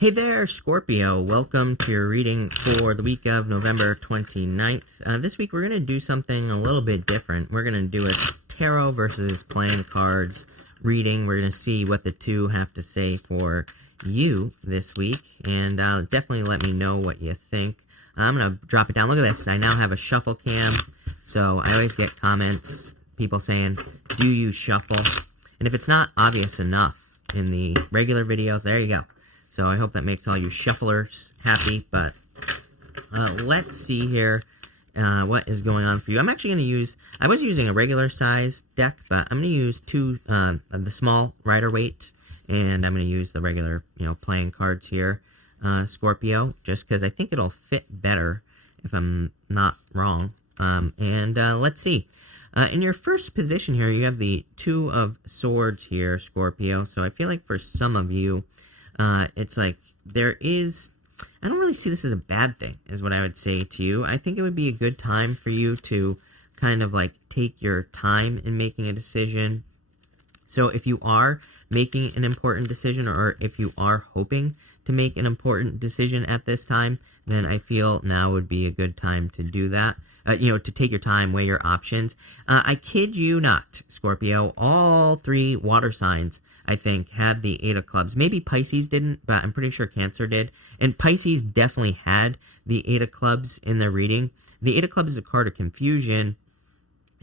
Hey there, Scorpio. Welcome to your reading for the week of November 29th. This week we're going to do something a little bit different. We're going to do a tarot versus playing cards reading. We're going to see what the two have to say for you this week, and definitely let me know what you think. I'm going to drop it down. Look at this. I now have a shuffle cam, so I always get comments, people saying, do you shuffle? And if it's not obvious enough in the regular videos, there you go. So I hope that makes all you shufflers happy, but let's see here what is going on for you. I'm actually going to use, I was using a regular size deck, but I'm going to use the small Rider-Waite, and I'm going to use the regular, playing cards here, Scorpio, just because I think it'll fit better if I'm not wrong. Let's see. In your first position here, you have the Two of Swords here, Scorpio, so I feel like for some of you, it's like I don't really see this as a bad thing, is what I would say to you. I think it would be a good time for you to kind of like take your time in making a decision. So if you are making an important decision, or if you are hoping to make an important decision at this time, then I feel now would be a good time to do that. To take your time, weigh your options. I kid you not, Scorpio, all three water signs, I think, had the Eight of Clubs. Maybe Pisces didn't, but I'm pretty sure Cancer did. And Pisces definitely had the Eight of Clubs in their reading. The Eight of Clubs is a card of confusion.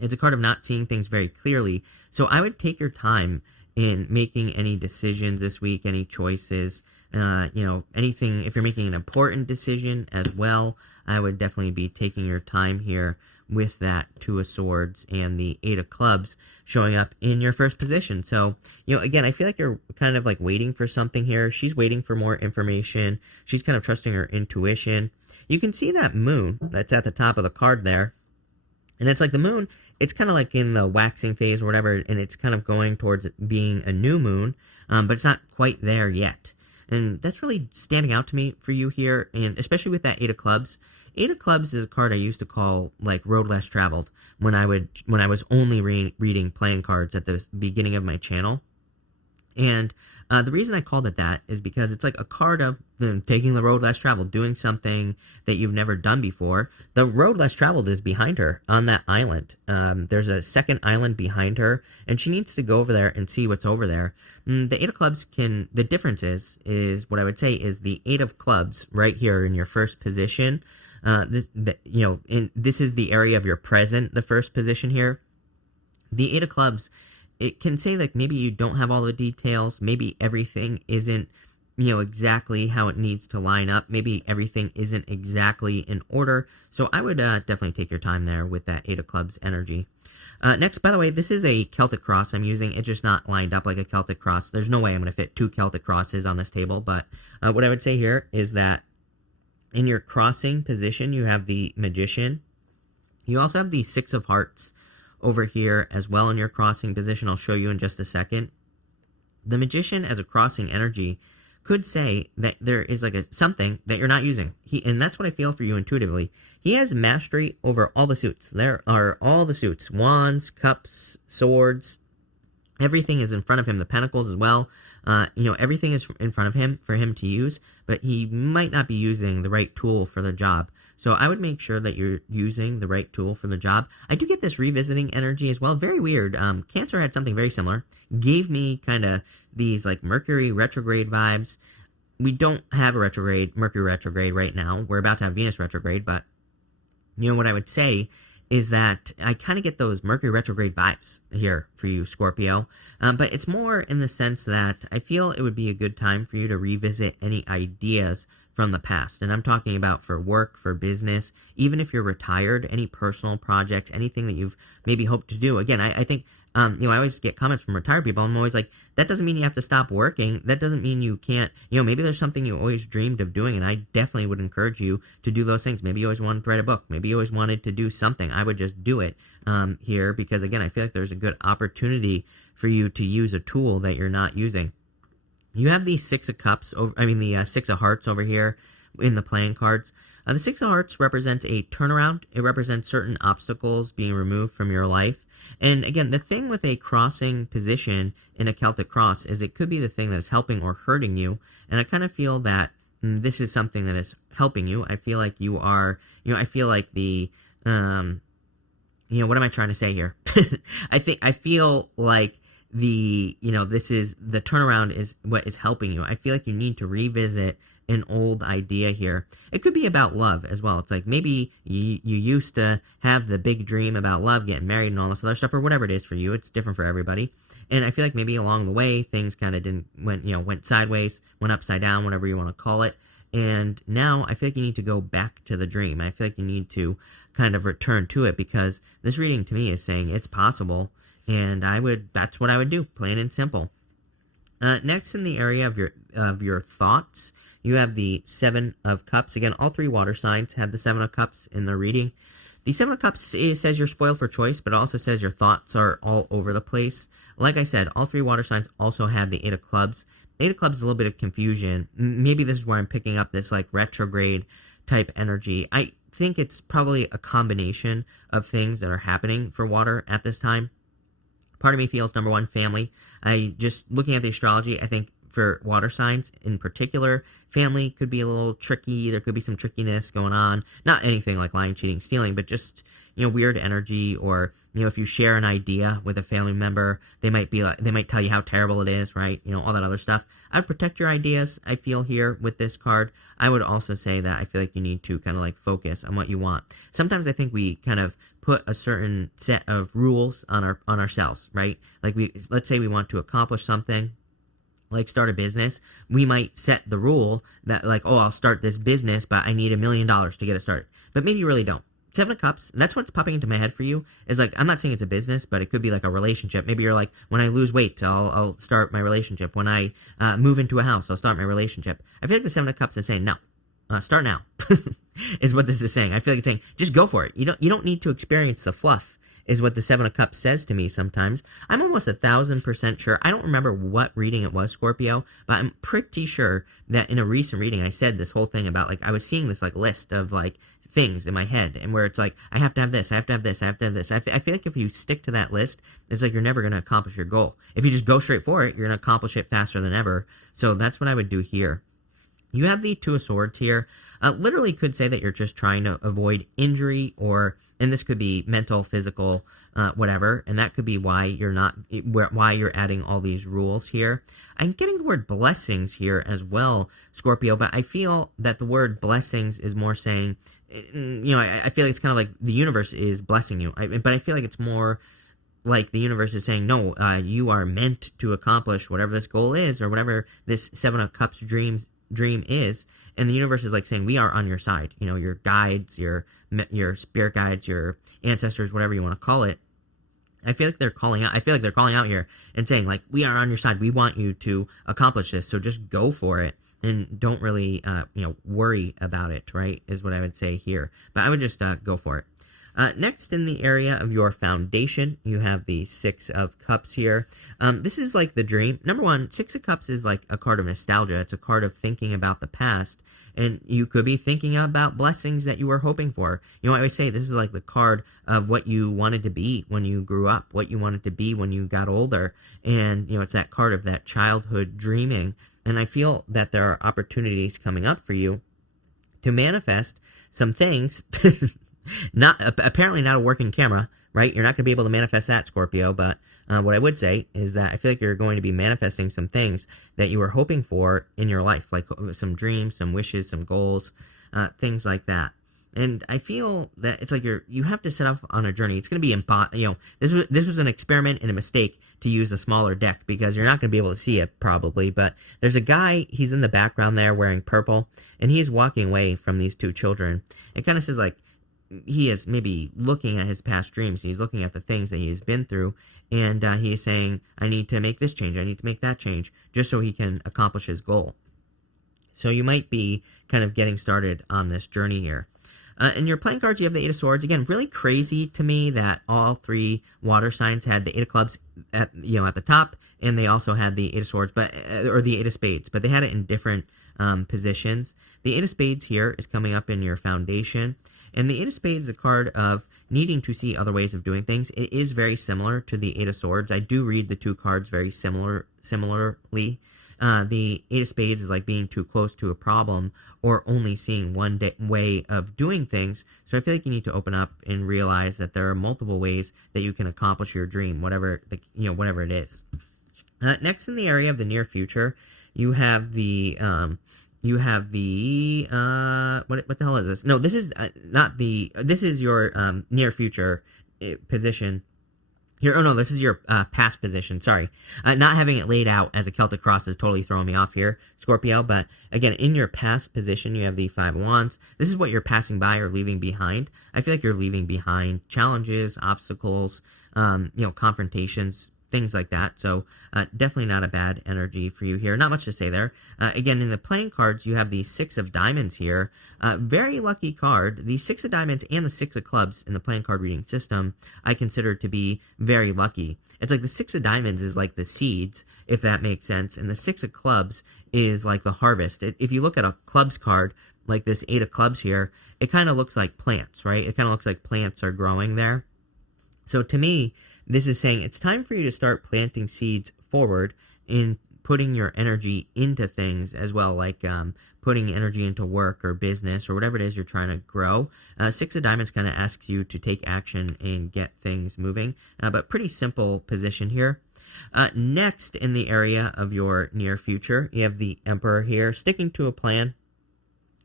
It's a card of not seeing things very clearly. So I would take your time in making any decisions this week, any choices, anything. If you're making an important decision as well, I would definitely be taking your time here with that Two of Swords and the Eight of Clubs showing up in your first position. So, again, I feel like you're kind of like waiting for something here. She's waiting for more information. She's kind of trusting her intuition. You can see that moon that's at the top of the card there. And it's like the moon, it's kind of like in the waxing phase or whatever, and it's kind of going towards being a new moon, but it's not quite there yet. And that's really standing out to me for you here, and especially with that Eight of Clubs. Eight of Clubs is a card I used to call like Road Less Traveled when I was only reading playing cards at the beginning of my channel. And the reason I called it that is because it's like a card of taking the road less traveled, doing something that you've never done before. The road less traveled is behind her on that island. There's a second island behind her, and she needs to go over there and see what's over there. The Eight of Clubs the difference is what I would say is the Eight of Clubs right here in your first position. This is the area of your present, the first position here. The Eight of Clubs, it can say like maybe you don't have all the details, maybe everything isn't, exactly how it needs to line up, maybe everything isn't exactly in order, so I would definitely take your time there with that Eight of Clubs energy. Next, by the way, this is a Celtic cross I'm using. It's just not lined up like a Celtic cross. There's no way I'm going to fit two Celtic crosses on this table, but what I would say here is that in your crossing position, you have the Magician. You also have the Six of Hearts over here as well in your crossing position. I'll show you in just a second. The Magician as a crossing energy could say that there is like something that you're not using. And that's what I feel for you intuitively. He has mastery over all the suits. There are all the suits. Wands, cups, swords. Everything is in front of him. The pentacles as well. Everything is in front of him for him to use, but he might not be using the right tool for the job. So I would make sure that you're using the right tool for the job. I do get this revisiting energy as well. Very weird. Cancer had something very similar. Gave me kind of these like Mercury retrograde vibes. We don't have a Mercury retrograde right now. We're about to have Venus retrograde, but what I would say is that I kind of get those Mercury retrograde vibes here for you, Scorpio. But it's more in the sense that I feel it would be a good time for you to revisit any ideas from the past. And I'm talking about for work, for business, even if you're retired, any personal projects, anything that you've maybe hoped to do. Again, I think, I always get comments from retired people. I'm always like, that doesn't mean you have to stop working. That doesn't mean you can't, maybe there's something you always dreamed of doing. And I definitely would encourage you to do those things. Maybe you always wanted to write a book. Maybe you always wanted to do something. I would just do it here because, again, I feel like there's a good opportunity for you to use a tool that you're not using. You have the Six of Cups, the Six of Hearts over here in the playing cards. The Six of Hearts represents a turnaround. It represents certain obstacles being removed from your life. And again, the thing with a crossing position in a Celtic cross is it could be the thing that is helping or hurting you. And I kind of feel that this is something that is helping you. I feel like you are, I feel like the, what am I trying to say here? I feel like this is, the turnaround is what is helping you. I feel like you need to revisit an old idea here. It could be about love as well. It's like maybe you used to have the big dream about love, getting married and all this other stuff, or whatever it is for you. It's different for everybody. And I feel like maybe along the way, things kind of went sideways, went upside down, whatever you want to call it. And now I feel like you need to go back to the dream. I feel like you need to kind of return to it, because this reading to me is saying it's possible. And that's what I would do, plain and simple. Next, in the area of your thoughts, you have the Seven of Cups. Again, all three water signs have the Seven of Cups in their reading. The Seven of Cups says you're spoiled for choice, but it also says your thoughts are all over the place. Like I said, all three water signs also have the Eight of Clubs. Eight of Clubs is a little bit of confusion. Maybe this is where I'm picking up this like retrograde type energy. I think it's probably a combination of things that are happening for water at this time. Part of me feels, number one, family. Just looking at the astrology, I think for water signs in particular, family could be a little tricky. There could be some trickiness going on. Not anything like lying, cheating, stealing, but just, weird energy. Or, if you share an idea with a family member, they might tell you how terrible it is, right? All that other stuff. I would protect your ideas, I feel, here with this card. I would also say that I feel like you need to kind of like focus on what you want. Sometimes I think we kind of put a certain set of rules on ourselves, right? Like let's say we want to accomplish something, like start a business. We might set the rule that like, oh, I'll start this business, but I need $1 million to get it started. But maybe you really don't. Seven of Cups, that's what's popping into my head for you, is like, I'm not saying it's a business, but it could be like a relationship. Maybe you're like, when I lose weight, I'll start my relationship. When I move into a house, I'll start my relationship. I feel like the Seven of Cups is saying, no, start now, is what this is saying. I feel like it's saying, just go for it. You don't need to experience the fluff, is what the Seven of Cups says to me sometimes. I'm almost 1,000% sure. I don't remember what reading it was, Scorpio, but I'm pretty sure that in a recent reading, I said this whole thing about, like, I was seeing this, like, list of, like, things in my head, and where it's like, I have to have this, I have to have this, I have to have this. I feel like if you stick to that list, it's like you're never going to accomplish your goal. If you just go straight for it, you're going to accomplish it faster than ever. So that's what I would do here. You have the Two of Swords here. Literally could say that you're just trying to avoid injury, and this could be mental, physical, whatever, and that could be why you're adding all these rules here. I'm getting the word blessings here as well, Scorpio, but I feel that the word blessings is more saying, I feel like it's kind of like the universe is blessing you, but I feel like it's more like the universe is saying, no, you are meant to accomplish whatever this goal is, or whatever this Seven of Cups dream is, and the universe is like saying, we are on your side. Your guides, your spirit guides, your ancestors, whatever you want to call it. I feel like they're calling out. I feel like they're calling out here and saying, like, we are on your side. We want you to accomplish this. So just go for it, and don't really, worry about it. Right, is what I would say here. But I would just go for it. Next, in the area of your foundation, you have the Six of Cups here. This is like the dream. Number one, Six of Cups is like a card of nostalgia. It's a card of thinking about the past. And you could be thinking about blessings that you were hoping for. I always say this is like the card of what you wanted to be when you grew up, what you wanted to be when you got older. And, it's that card of that childhood dreaming. And I feel that there are opportunities coming up for you to manifest some things. Apparently not a working camera, right? You're not going to be able to manifest that, Scorpio, but what I would say is that I feel like you're going to be manifesting some things that you were hoping for in your life, like some dreams, some wishes, some goals, things like that. And I feel that it's like you have to set off on a journey. It's going to be this was an experiment and a mistake to use a smaller deck, because you're not going to be able to see it probably. But there's a guy, he's in the background there wearing purple, and he's walking away from these two children. It kind of says like, he is maybe looking at his past dreams. He's looking at the things that he's been through, and he is saying, I need to make this change, I need to make that change, just so he can accomplish his goal. So you might be kind of getting started on this journey here. In your playing cards, you have the Eight of Swords. Again, really crazy to me that all three water signs had the Eight of Clubs at the top, and they also had the Eight of Swords, or the Eight of Spades, but they had it in different positions. The Eight of Spades here is coming up in your foundation. And the Eight of Spades is a card of needing to see other ways of doing things. It is very similar to the Eight of Swords. I do read the two cards very similarly. The Eight of Spades is like being too close to a problem or only seeing one way of doing things. So I feel like you need to open up and realize that there are multiple ways that you can accomplish your dream, whatever it is. Next, in the area of the near future, you have the what the hell is this? No, this is not the. This is your near future position. Here, oh no, this is your past position. Sorry, not having it laid out as a Celtic cross is totally throwing me off here, Scorpio. But again, in your past position, you have the Five of Wands. This is what you're passing by or leaving behind. I feel like you're leaving behind challenges, obstacles, confrontations, things like that. So definitely not a bad energy for you here. Not much to say there. Again, in the playing cards, you have the Six of Diamonds here. Very lucky card. The Six of Diamonds and the Six of Clubs in the playing card reading system, I consider to be very lucky. It's like the Six of Diamonds is like the seeds, if that makes sense. And the Six of Clubs is like the harvest. If you look at a clubs card, like this Eight of Clubs here, it kind of looks like plants, right? It kind of looks like plants are growing there. So to me, this is saying it's time for you to start planting seeds forward in putting your energy into things as well, like putting energy into work or business or whatever it is you're trying to grow. Six of Diamonds kind of asks you to take action and get things moving, but pretty simple position here. Next, in the area of your near future, you have the Emperor here, sticking to a plan.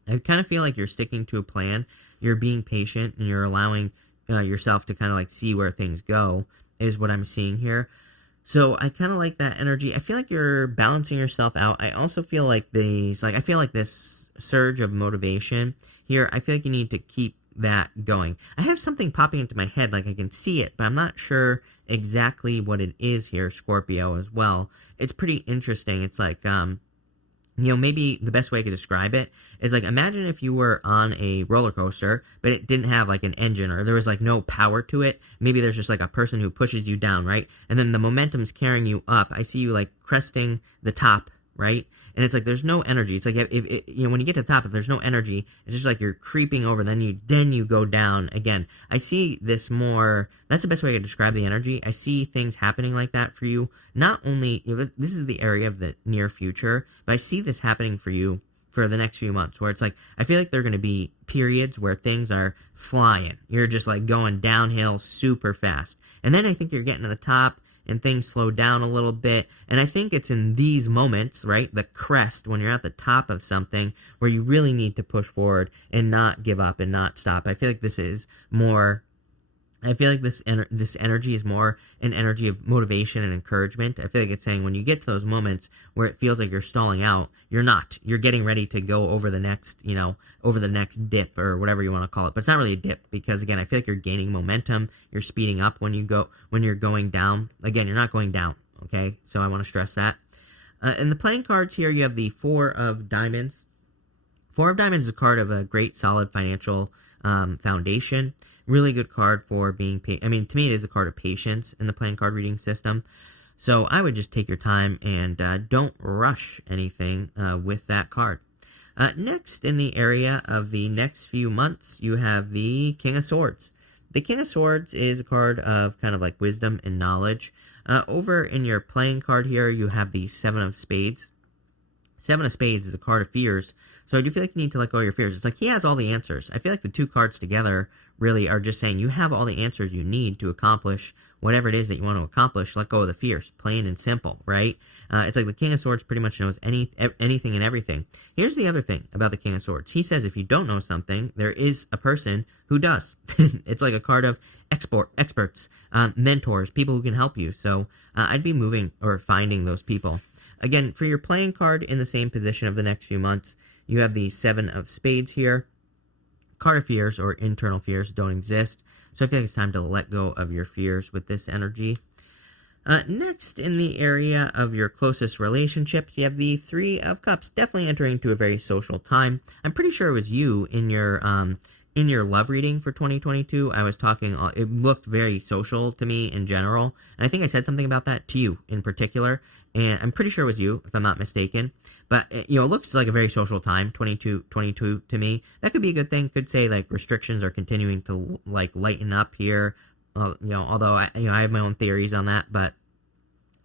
I kind of feel like you're sticking to a plan. You're being patient and you're allowing yourself to kind of like see where things go, is what I'm seeing here. So I kind of like that energy. I feel like you're balancing yourself out. I also feel like I feel like this surge of motivation here, I feel like you need to keep that going. I have something popping into my head, like I can see it, but I'm not sure exactly what it is here, Scorpio, as well. It's pretty interesting. It's like, maybe the best way I could describe it is like, imagine if you were on a roller coaster, but it didn't have like an engine or there was like no power to it. Maybe there's just like a person who pushes you down, right? And then the momentum's carrying you up. I see you like cresting the top, right? And it's like there's no energy. It's like when you get to the top, if there's no energy, it's just like you're creeping over. Then you go down again. I see this more. That's the best way I could describe the energy. I see things happening like that for you. Not only this is the area of the near future, but I see this happening for you for the next few months, where it's like I feel like there are going to be periods where things are flying. You're just like going downhill super fast, and then I think you're getting to the top. And things slow down a little bit. And I think it's in these moments, right, the crest, when you're at the top of something, where you really need to push forward and not give up and not stop. I feel like this is more... I feel like this energy is more an energy of motivation and encouragement. I feel like it's saying when you get to those moments where it feels like you're stalling out, you're not. You're getting ready to go over the next, over the next dip or whatever you want to call it. But it's not really a dip because, again, I feel like you're gaining momentum. You're speeding up when you're going down. Again, you're not going down, okay? So I want to stress that. In the playing cards here, you have the Four of Diamonds. Four of Diamonds is a card of a great, solid financial foundation. Really good card for being to me it is a card of patience in the playing card reading system. So I would just take your time and don't rush anything with that card. Next, in the area of the next few months, you have the King of Swords. The King of Swords is a card of kind of like wisdom and knowledge. Over in your playing card here, you have the Seven of Spades. Seven of Spades is a card of fears. So I do feel like you need to let go of your fears. It's like he has all the answers. I feel like the two cards together really are just saying you have all the answers you need to accomplish whatever it is that you want to accomplish. Let go of the fears. Plain and simple, right? It's like the King of Swords pretty much knows anything and everything. Here's the other thing about the King of Swords. He says if you don't know something, there is a person who does. It's like a card of experts, mentors, people who can help you. So I'd be moving or finding those people. Again, for your playing card in the same position of the next few months, you have the Seven of Spades here. Card of fears or internal fears don't exist. So I feel like it's time to let go of your fears with this energy. Next, in the area of your closest relationships, you have the Three of Cups. Definitely entering into a very social time. I'm pretty sure it was you in your in your love reading for 2022, I was talking, it looked very social to me in general. And I think I said something about that to you in particular. And I'm pretty sure it was you, if I'm not mistaken. But, it looks like a very social time, 22 to me. That could be a good thing. Could say, like, restrictions are continuing to, like, lighten up here. Although, I have my own theories on that, but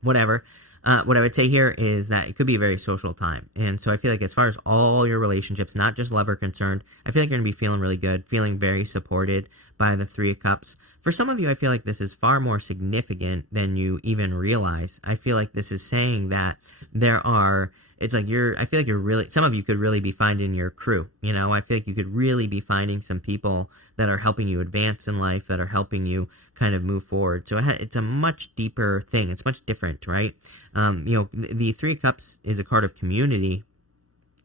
whatever. What I would say here is that it could be a very social time. And so I feel like as far as all your relationships, not just love, are concerned, I feel like you're going to be feeling really good, feeling very supported by the Three of Cups. For some of you, I feel like this is far more significant than you even realize. I feel like this is saying that I feel like you're really, some of you could really be finding your crew. I feel like you could really be finding some people that are helping you advance in life, that are helping you kind of move forward. So it's a much deeper thing. It's much different, right? The Three of Cups is a card of community,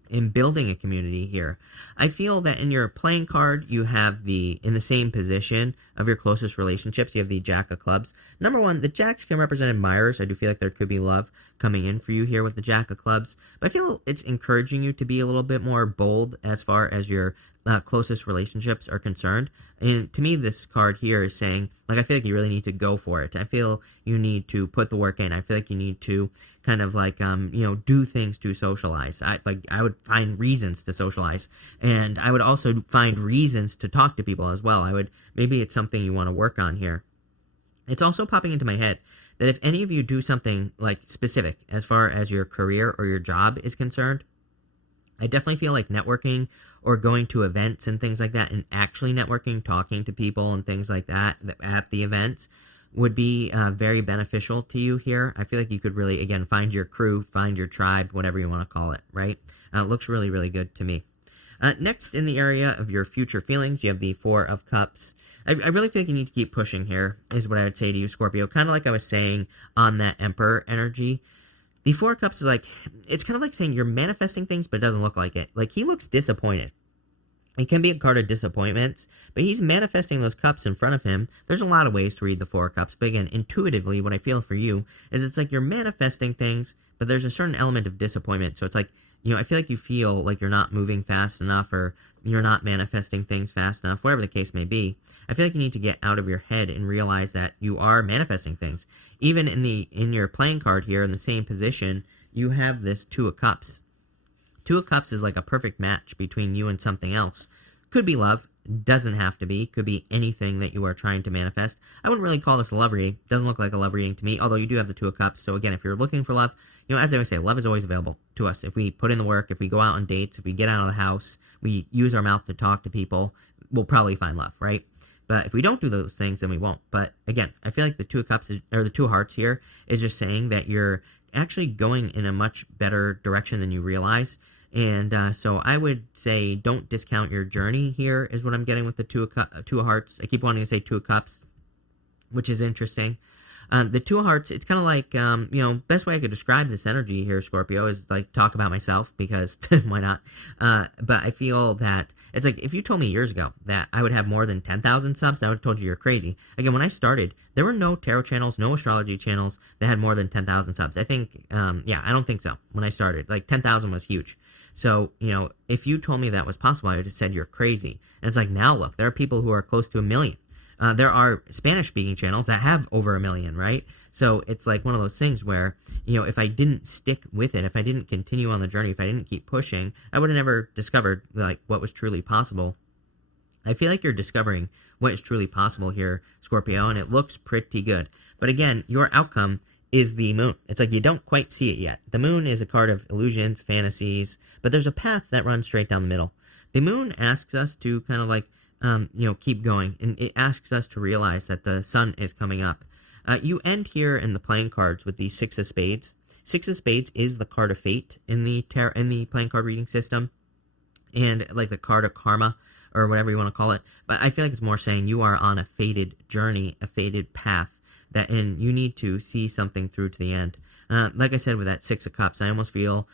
in building a community here. I feel that in your playing card, you have in the same position of your closest relationships, you have the Jack of Clubs. Number one, the Jacks can represent admirers. I do feel like there could be love coming in for you here with the Jack of Clubs. But I feel it's encouraging you to be a little bit more bold as far as your closest relationships are concerned. And to me, this card here is saying, like, I feel like you really need to go for it. I feel you need to put the work in. I feel like you need to kind of like, do things to socialize. I would find reasons to socialize, and I would also find reasons to talk to people as well. Maybe it's something you want to work on here. It's also popping into my head that if any of you do something like specific as far as your career or your job is concerned, I definitely feel like networking or going to events and things like that, and actually networking, talking to people and things like that at the events would be very beneficial to you here. I feel like you could really, again, find your crew, find your tribe, whatever you want to call it, right? It looks really, really good to me. Next, in the area of your future feelings, you have the Four of Cups. I really feel like you need to keep pushing here, is what I would say to you, Scorpio. Kind of like I was saying on that Emperor energy. The Four of Cups is it's kind of like saying you're manifesting things, but it doesn't look like it. Like, he looks disappointed. It can be a card of disappointments, but he's manifesting those cups in front of him. There's a lot of ways to read the Four of Cups, but again, intuitively, what I feel for you is it's like you're manifesting things, but there's a certain element of disappointment. So it's like, I feel like you feel like you're not moving fast enough, or you're not manifesting things fast enough, whatever the case may be. I feel like you need to get out of your head and realize that you are manifesting things. Even in your playing card here, in the same position, you have this Two of Cups. Two of Cups is like a perfect match between you and something else. Could be love, doesn't have to be. Could be anything that you are trying to manifest. I wouldn't really call this a love reading. Doesn't look like a love reading to me, although you do have the Two of Cups. So again, if you're looking for love, as I always say, love is always available to us. If we put in the work, if we go out on dates, if we get out of the house, we use our mouth to talk to people, we'll probably find love, right? But if we don't do those things, then we won't. But again, I feel like the Two of Cups or the Two of Hearts here is just saying that you're actually going in a much better direction than you realize. And so I would say don't discount your journey here, is what I'm getting with the Two of Hearts. I keep wanting to say Two of Cups, which is interesting. The Two of Hearts, it's kind of like, best way I could describe this energy here, Scorpio, is like talk about myself, because why not? But I feel that it's like, if you told me years ago that I would have more than 10,000 subs, I would have told you you're crazy. Again, when I started, there were no tarot channels, no astrology channels that had more than 10,000 subs. I think, I don't think so. When I started, like 10,000 was huge. So, if you told me that was possible, I would have said you're crazy. And it's like, now look, there are people who are close to 1 million. There are Spanish-speaking channels that have over 1 million, right? So it's like one of those things where, if I didn't stick with it, if I didn't continue on the journey, if I didn't keep pushing, I would have never discovered, like, what was truly possible. I feel like you're discovering what is truly possible here, Scorpio, and it looks pretty good. But again, your outcome is the moon. It's like you don't quite see it yet. The moon is a card of illusions, fantasies, but there's a path that runs straight down the middle. The moon asks us to kind of like, keep going, and it asks us to realize that the sun is coming up. You end here in the playing cards with the Six of Spades. Six of Spades is the card of fate in the playing card reading system, and like the card of karma, or whatever you want to call it. But I feel like it's more saying you are on a fated journey, a fated path, and you need to see something through to the end. Like I said, with that Six of Cups, I almost feel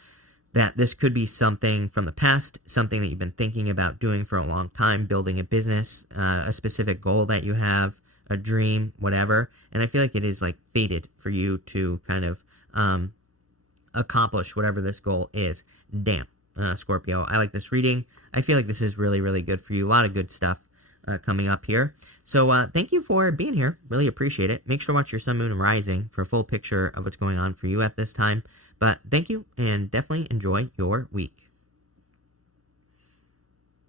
that this could be something from the past, something that you've been thinking about doing for a long time, building a business, a specific goal that you have, a dream, whatever. And I feel like it is like fated for you to kind of accomplish whatever this goal is. Damn. Scorpio. I like this reading. I feel like this is really, really good for you. A lot of good stuff coming up here. So thank you for being here. Really appreciate it. Make sure to watch your sun, moon, and rising for a full picture of what's going on for you at this time. But thank you, and definitely enjoy your week.